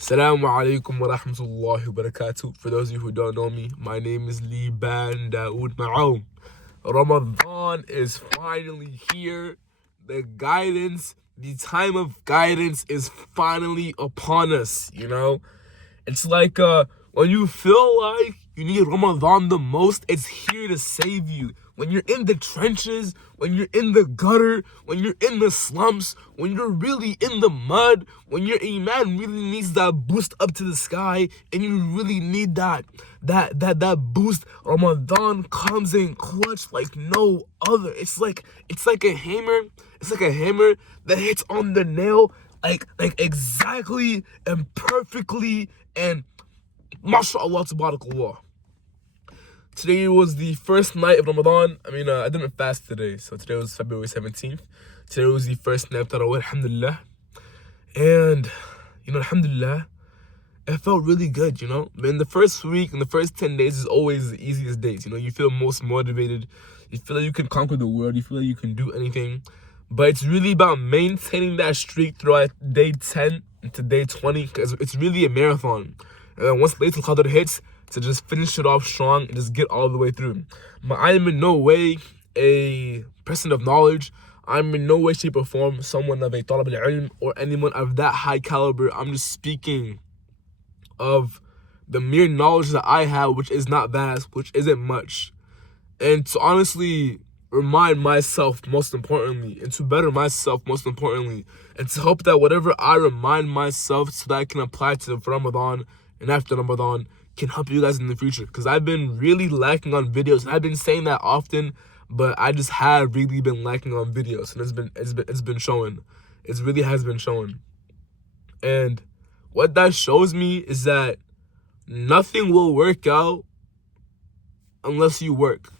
Assalamu alaikum wa rahmatullahi wa barakatuh. For those of you who don't know me, my name is Liban Daoud Ma'oum. Ramadan is finally here. The time of guidance is finally upon us, you know? It's like when you feel like you need Ramadan the most, it's here to save you. When you're in the trenches, when you're in the gutter, when you're in the slumps, when you're really in the mud, when your iman really needs that boost up to the sky, and you really need that boost, Ramadan comes in clutch like no other. It's like a hammer. It's like a hammer that hits on the nail like exactly and perfectly, and mashallah tabarakallah. Today was the first night of Ramadan. I didn't fast today, so today was February 17th. Today was the first night of Tarawih, alhamdulillah. And, alhamdulillah, it felt really good, In the first week, in the first 10 days is always the easiest days, You feel most motivated. You feel like you can conquer the world. You feel like you can do anything. But it's really about maintaining that streak throughout day 10 to day 20, because it's really a marathon. And then once Laylatul Qadr hits, to just finish it off strong and just get all the way through. But I am in no way a person of knowledge. I'm in no way, shape, or form someone of a talib al-ilm or anyone of that high caliber. I'm just speaking of the mere knowledge that I have, which is not vast, which isn't much. And to honestly remind myself, most importantly, and to better myself, most importantly, and to hope that whatever I remind myself so that I can apply to Ramadan and after Ramadan can help you guys in the future. Because I've been really lacking on videos, and I've been saying that often, but I just have really been lacking on videos, and it's been showing. It really has been showing. And what that shows me is that nothing will work out unless you work.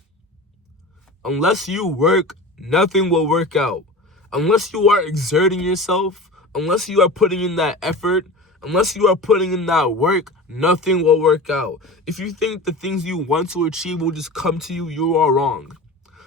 Unless you work, nothing will work out. Unless you are exerting yourself, unless you are putting in that effort, unless you are putting in that work, nothing will work out. If you think the things you want to achieve will just come to you, you are wrong.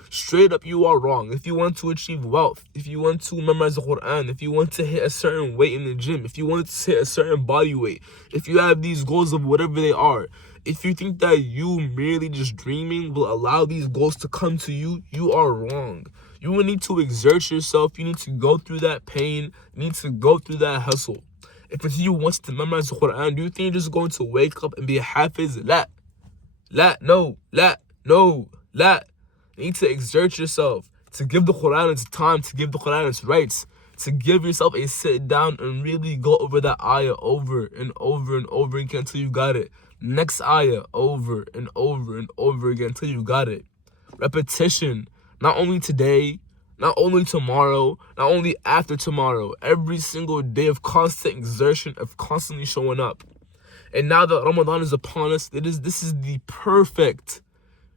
Straight up, you are wrong. If you want to achieve wealth, if you want to memorize the Quran, if you want to hit a certain weight in the gym, if you want to hit a certain body weight, if you have these goals of whatever they are, if you think that you merely just dreaming will allow these goals to come to you, you are wrong. You will need to exert yourself. You need to go through that pain. You need to go through that hustle. If it's you who wants to memorize the Quran, do you think you're just going to wake up and be a hafiz? No. You need to exert yourself, to give the Quran its time, to give the Quran its rights, to give yourself a sit down and really go over that ayah over and over and over again until you got it. Next ayah over and over and over again until you got it. Repetition, not only today, not only tomorrow, not only after tomorrow, every single day of constant exertion, of constantly showing up. And now that Ramadan is upon us, this is the perfect.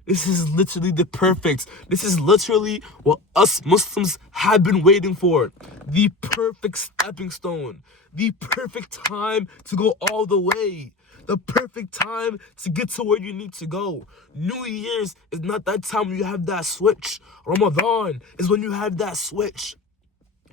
This is literally the perfect. This is literally what us Muslims have been waiting for. The perfect stepping stone. The perfect time to go all the way. The perfect time to get to where you need to go. New Year's is not that time when you have that switch. Ramadan is when you have that switch.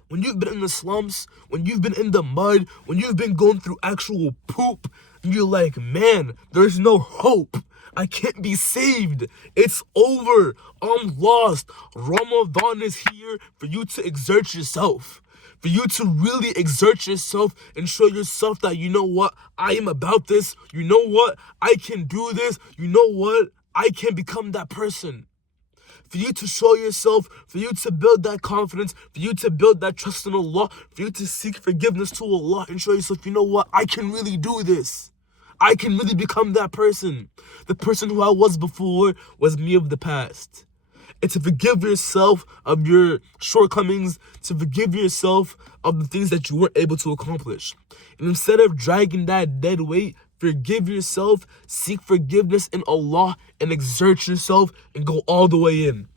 When you've been in the slumps, when you've been in the mud, when you've been going through actual poop, and you're like, man, there's no hope. I can't be saved. It's over. I'm lost. Ramadan is here for you to exert yourself. For you to really exert yourself and show yourself that, you know what, I am about this. You know what, I can do this. You know what, I can become that person. For you to show yourself, for you to build that confidence, for you to build that trust in Allah, for you to seek forgiveness to Allah and show yourself, you know what, I can really do this. I can really become that person. The person who I was before was me of the past. And to forgive yourself of your shortcomings, to forgive yourself of the things that you weren't able to accomplish. And instead of dragging that dead weight, forgive yourself, seek forgiveness in Allah, and exert yourself and go all the way in.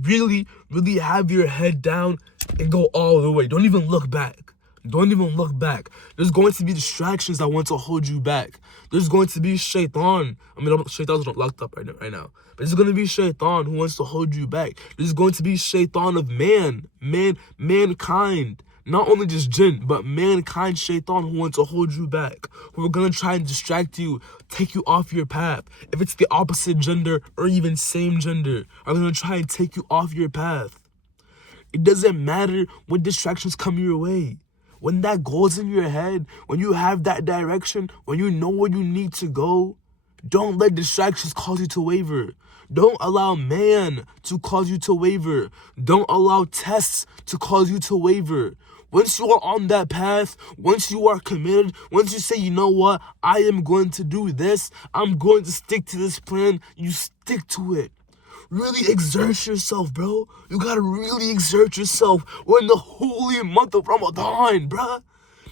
Really, really have your head down and go all the way. Don't even look back. Don't even look back. There's going to be distractions that want to hold you back. There's going to be shaitan. Shaitan's not locked up right now. But there's going to be shaitan who wants to hold you back. There's going to be shaitan of mankind Not only just jinn, but mankind, shaitan, who want to hold you back, who are going to try and distract you, take you off your path. If it's the opposite gender or even same gender, are going to try and take you off your path. It doesn't matter when distractions come your way. When that goal's in your head, when you have that direction, when you know where you need to go, don't let distractions cause you to waver. Don't allow man to cause you to waver. Don't allow tests to cause you to waver. Once you are on that path, once you are committed, once you say, you know what, I am going to do this, I'm going to stick to this plan, you stick to it. Really exert yourself, bro. You gotta really exert yourself. We're in the holy month of Ramadan, bruh.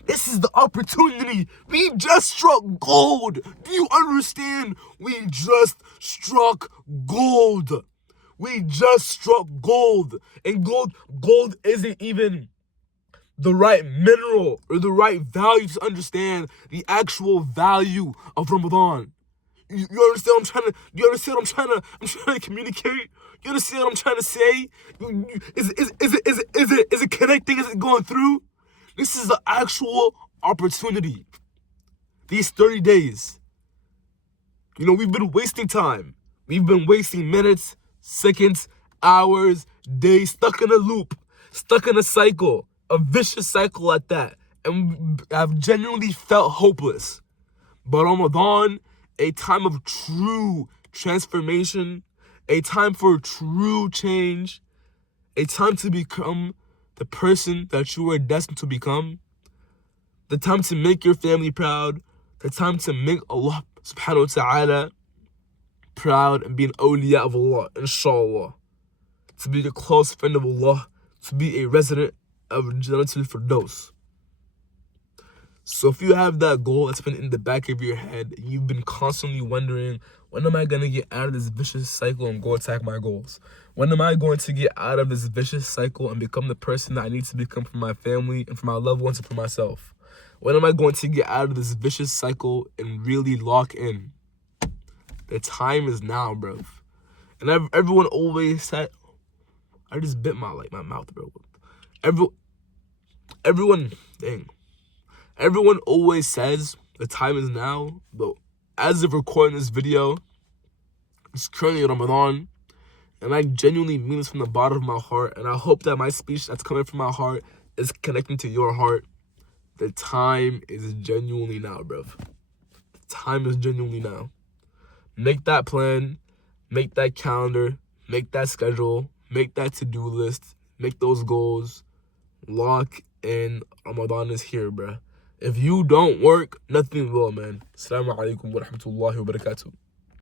This is the opportunity. We just struck gold. Do you understand? We just struck gold. We just struck gold. And gold isn't even the right mineral or the right value to understand the actual value of Ramadan. You understand what I'm trying to communicate? You understand what I'm trying to say? Is it connecting? Is it going through? This is the actual opportunity. These 30 days. You know, we've been wasting time. We've been wasting minutes, seconds, hours, days, stuck in a loop, stuck in a cycle, a vicious cycle at that. And I've genuinely felt hopeless. But Ramadan, a time of true transformation, a time for true change, a time to become the person that you are destined to become, the time to make your family proud, the time to make Allah subhanahu wa ta'ala proud and be an awliya of Allah, inshallah, to be a close friend of Allah, to be a resident of Jannatul Firdaus. So if you have that goal that's been in the back of your head, you've been constantly wondering, when am I going to get out of this vicious cycle and go attack my goals? When am I going to get out of this vicious cycle and become the person that I need to become for my family and for my loved ones and for myself? When am I going to get out of this vicious cycle and really lock in? The time is now, bro. And everyone always said, I just bit my mouth, bro. Everyone always says the time is now, but as of recording this video, it's currently Ramadan, and I genuinely mean this from the bottom of my heart, and I hope that my speech that's coming from my heart is connecting to your heart. The time is genuinely now, bruv. The time is genuinely now. Make that plan, make that calendar, make that schedule, make that to-do list, make those goals. Lock in. Ramadan is here, bruh. If you don't work, nothing will, man. Assalamu alaikum wa rahmatullahi wa barakatuh.